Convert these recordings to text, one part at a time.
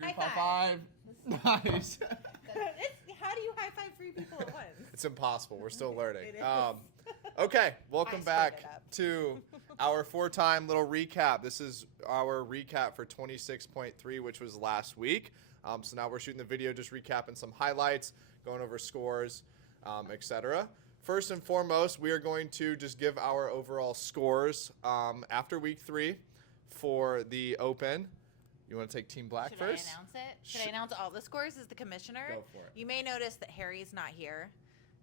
Group high five. Nice. How do you high five 3 people at once? It's impossible. We're still learning. It is. Okay, welcome I back screwed it up. to our 4-time little recap. This is our recap for 26.3, which was last week. So now we're shooting the video, just recapping some highlights, going over scores, etc. First and foremost, we are going to just give our overall scores after week 3 for the Open. You want to take Team Black first? Should I announce it? Should I announce all the scores as the commissioner? Go for it. You may notice that Harry's not here.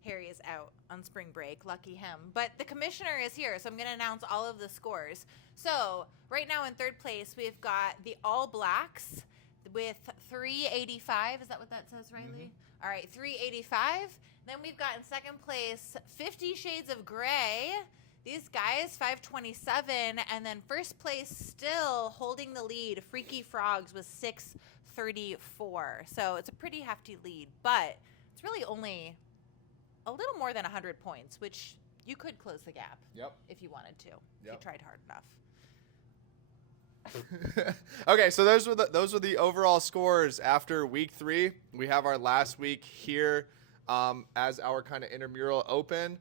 Harry is out on spring break. Lucky him. But the commissioner is here, so I'm going to announce all of the scores. So right now in third place, we've got the All Blacks with 385. Is that what that says, Riley? Mm-hmm. All right, 385. Then we've got in second place 50 Shades of Grey. These guys, 527. And then first place still holding the lead, Freaky Frogs with 634. So it's a pretty hefty lead, but it's really only a little more than 100 points, which you could close the gap if you wanted to, if you tried hard enough. Okay, so those were the overall scores after week 3. We have our last week here as our kind of intramural open.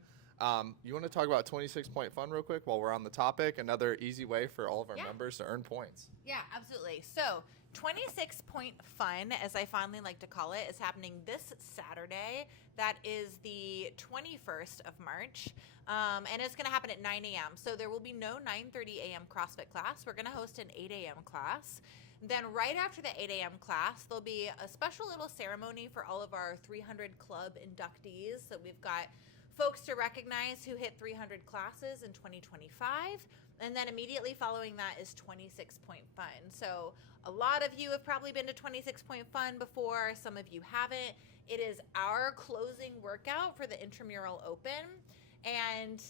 You want to talk about 26 Point Fun real quick while we're on the topic? Another easy way for all of our members to earn points. Yeah, absolutely. So 26 Point Fun, as I fondly like to call it, is happening this Saturday. That is the 21st of March. And it's going to happen at 9 a.m. So there will be no 9:30 a.m. CrossFit class. We're going to host an 8 a.m. class. Then right after the 8 a.m. class, there'll be a special little ceremony for all of our 300 Club inductees. So we've got folks to recognize who hit 300 classes in 2025. And then immediately following that is 26 Point Fun. So a lot of you have probably been to 26 Point Fun before. Some of you haven't. It is our closing workout for the Intramural Open. And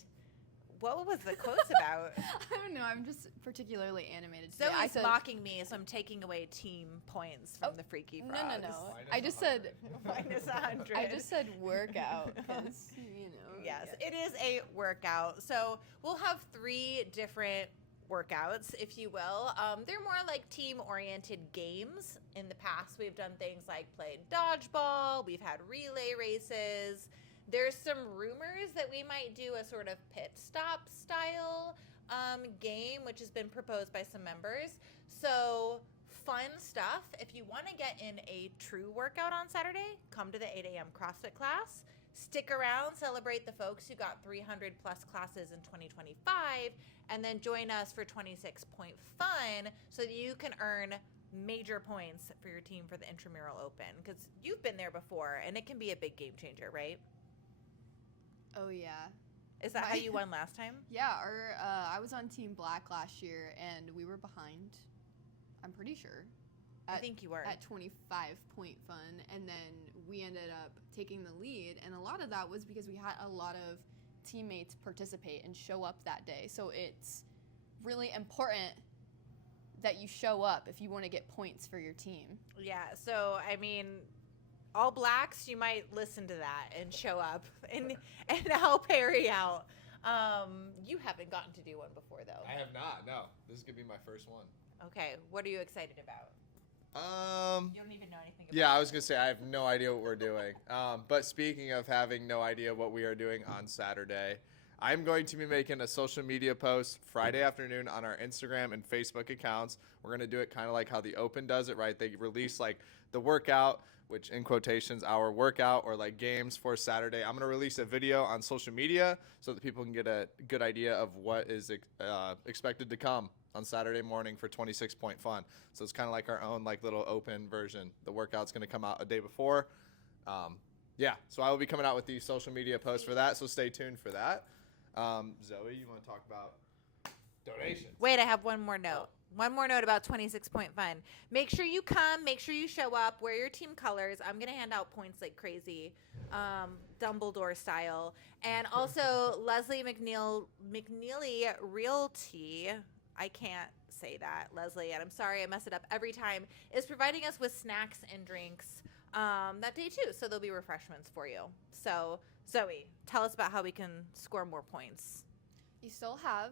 what was the quotes about? I don't know. I'm just particularly animated today. Zoe's mocking me, so I'm taking away team points from the Freaky Frogs. No. I just said minus 100. I just said workout because, Yes, it is a workout. So we'll have 3 different workouts, if you will. They're more like team-oriented games. In the past, we've done things like played dodgeball. We've had relay races. There's some rumors that we might do a sort of pit stop style game, which has been proposed by some members. So fun stuff. If you want to get in a true workout on Saturday, come to the 8 a.m. CrossFit class. Stick around, celebrate the folks who got 300 plus classes in 2025, and then join us for 26 Point Fun so that you can earn major points for your team for the Intramural Open, because you've been there before and it can be a big game changer, right? Oh yeah. Is that how you won last time? Yeah, I was on Team Black last year and we were behind, I'm pretty sure. I think you were. At 25 Point Fun, and then we ended up taking the lead, and a lot of that was because we had a lot of teammates participate and show up that day. So it's really important that you show up if you want to get points for your team. Yeah, so I mean, All Blacks, you might listen to that and show up and help Harry out. You haven't gotten to do one before, though. I have not, no. This is going to be my first one. Okay, what are you excited about? You don't even know anything about it. Yeah, I was going to say I have no idea what we're doing. But speaking of having no idea what we are doing on Saturday, I'm going to be making a social media post Friday afternoon on our Instagram and Facebook accounts. We're going to do it kind of like how the Open does it, right? They release like the workout, which in quotations, our workout or like games for Saturday. I'm going to release a video on social media so that people can get a good idea of what is expected to come on Saturday morning for 26 Point Fun. So it's kind of like our own like little open version. The workout's going to come out a day before. So I will be coming out with the social media posts for that. So stay tuned for that. Zoe, you want to talk about donations? Wait, I have one more note. One more note about 26 Point Fun. Make sure you come. Make sure you show up. Wear your team colors. I'm going to hand out points like crazy, Dumbledore style. And also, Leslie McNeely Realty, I can't say that, Leslie, and I'm sorry, I mess it up every time, is providing us with snacks and drinks that day too. So there'll be refreshments for you. So, Zoe, tell us about how we can score more points. You still have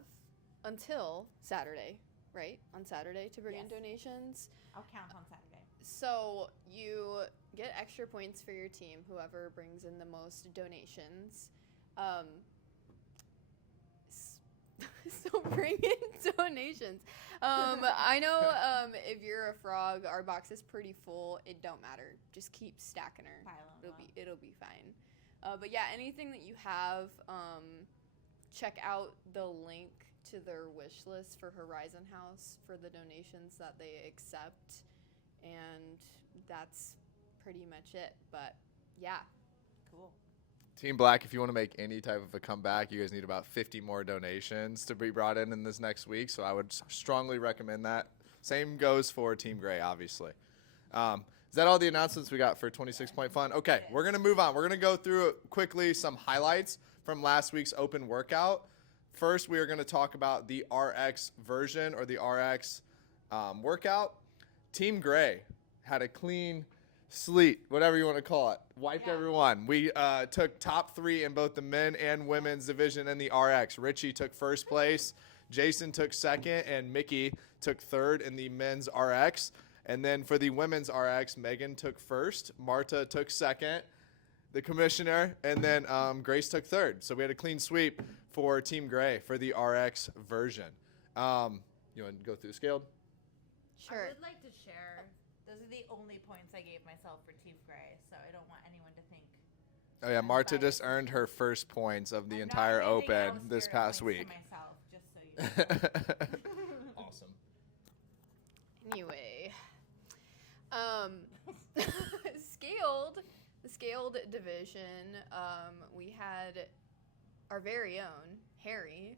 until Saturday, right? On Saturday to bring in donations. I'll count on Saturday. So you get extra points for your team, whoever brings in the most donations. So bring in donations. I know if you're a frog, our box is pretty full. It don't matter. Just keep stacking her. It'll be fine. But yeah, anything that you have, check out the link to their wish list for Horizon House for the donations that they accept. And that's pretty much it. But yeah. Cool. Team Black, if you want to make any type of a comeback, you guys need about 50 more donations to be brought in this next week. So I would strongly recommend that. Same goes for Team Gray, obviously. Is that all the announcements we got for 26 Point Fun? Okay, we're going to move on. We're going to go through quickly some highlights from last week's open workout. First, we are going to talk about the RX version or the RX workout. Team Gray had a clean slate, whatever you want to call it. Wiped everyone. We took top 3 in both the men and women's division in the RX. Richie took first place, Jason took second, and Mickey took third in the men's RX. And then for the women's RX, Megan took first, Marta took second, the commissioner, and then Grace took third. So we had a clean sweep for Team Gray for the RX version. You want to go through the scaled? Sure. I would like to share. Those are the only points I gave myself for Team Gray, so I don't want anyone to think. Oh, yeah, Marta just earned her first points of the entire Open this past week. Myself, just so you know. Awesome. Anyway, the scaled division, we had our very own Harry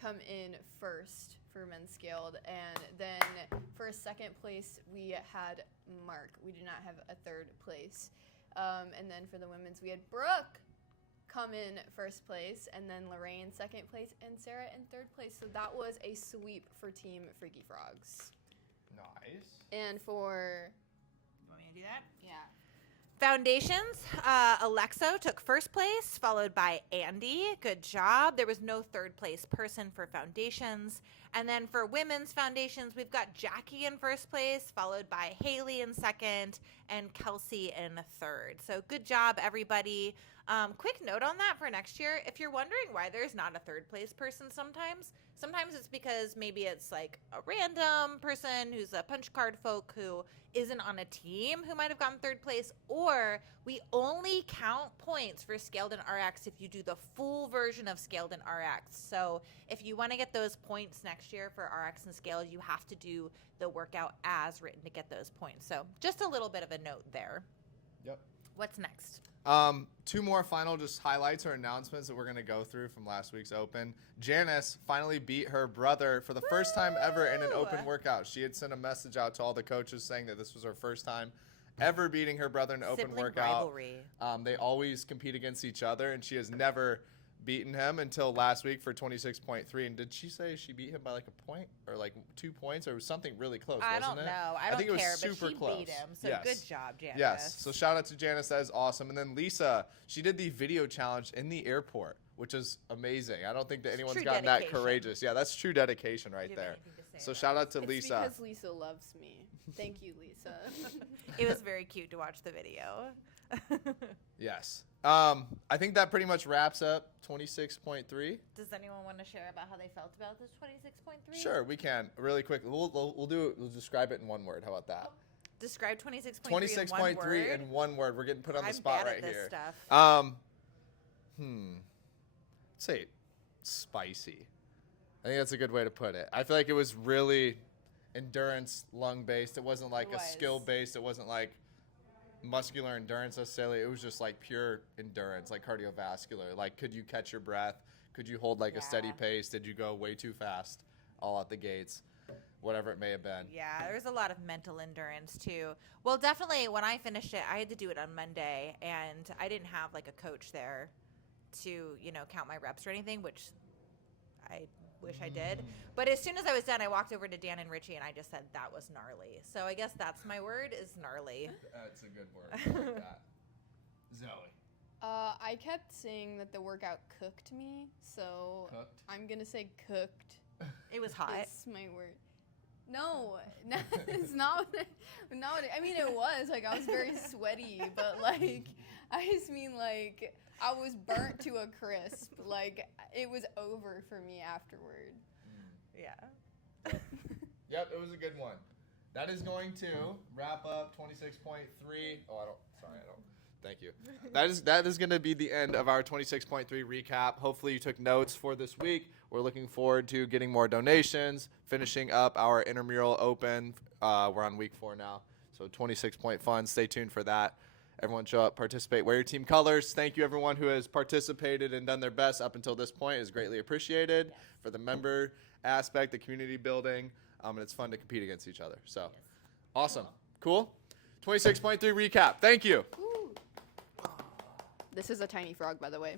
come in first for men's scaled, and then for second place we had Mark. We did not have a third place. And then for the women's we had Brooke come in first place, and then Lorraine second place, and Sarah in third place. So that was a sweep for Team Freaky Frogs. Nice. And for... You want me to do that? Yeah. Foundations, Alexo took first place, followed by Andy. Good job. There was no third place person for foundations. And then for women's foundations, we've got Jackie in first place, followed by Haley in second, and Kelsey in third. So good job, everybody. Quick note on that for next year. If you're wondering why there's not a third place person sometimes it's because maybe it's like a random person who's a punch card folk who isn't on a team who might have gotten third place, or we only count points for Scaled and RX if you do the full version of Scaled and RX. So if you want to get those points next year for RX and Scaled, you have to do the workout as written to get those points. So just a little bit of a note there. Yep. What's next? 2 more final just highlights or announcements that we're going to go through from last week's Open. Janice finally beat her brother for the first time ever in an open workout. She had sent a message out to all the coaches saying that this was her first time ever beating her brother in an open workout. Rivalry. They always compete against each other, and she has never beaten him until last week for 26.3. And did she say she beat him by like a point or like 2 points, or it was something really close? I wasn't don't it? know. I don't think it was care, super but she close. beat him. So Yes. good job, Janice. Yes. So shout out to Janice. That is awesome. And then Lisa, she did the video challenge in the airport, which is amazing. I don't think that anyone's true gotten that dedication. courageous. Yeah, that's true dedication right Do you have there. anything to say So about shout out to It's Lisa. because Lisa loves me. Thank you, Lisa. It was very cute to watch the video. Yes. I think that pretty much wraps up 26.3. Does anyone want to share about how they felt about this 26.3? Sure, we can. Really quick. We'll describe it in one word. How about that? Describe 26.3 26.3 in one word. We're getting put on the I'm spot bad right at this here. stuff. Say spicy. I think that's a good way to put it. I feel like it was really endurance lung based. It wasn't like a skill based. It wasn't like muscular endurance necessarily. It was just like pure endurance, like cardiovascular. Like, could you catch your breath? Could you hold like a steady pace? Did you go way too fast all out the gates? Whatever it may have been. Yeah, there's a lot of mental endurance too. Well, definitely when I finished it, I had to do it on Monday, and I didn't have like a coach there to, count my reps or anything, which I wish I did. But as soon as I was done, I walked over to Dan and Richie, and I just said that was gnarly. So I guess that's my word, is gnarly. That's a good word. I like that. Zoe. I kept saying that the workout cooked me, so Cooked? I'm going to say cooked. It was hot. That's my word. No, it's not. I mean, it was like I was very sweaty, but like I just mean like I was burnt to a crisp. Like it was over for me afterward. Yeah. Yep, it was a good one. That is going to wrap up 26.3. Thank you. That is going to be the end of our 26.3 recap. Hopefully you took notes for this week. We're looking forward to getting more donations, finishing up our Intramural Open. We're on week 4 now, so 26 fun. Stay tuned for that. Everyone show up, participate, wear your team colors. Thank you, everyone who has participated and done their best up until this point. Is greatly appreciated for the member aspect, the community building, and it's fun to compete against each other. So, awesome. Cool? 26.3 recap. Thank you. This is a tiny frog, by the way.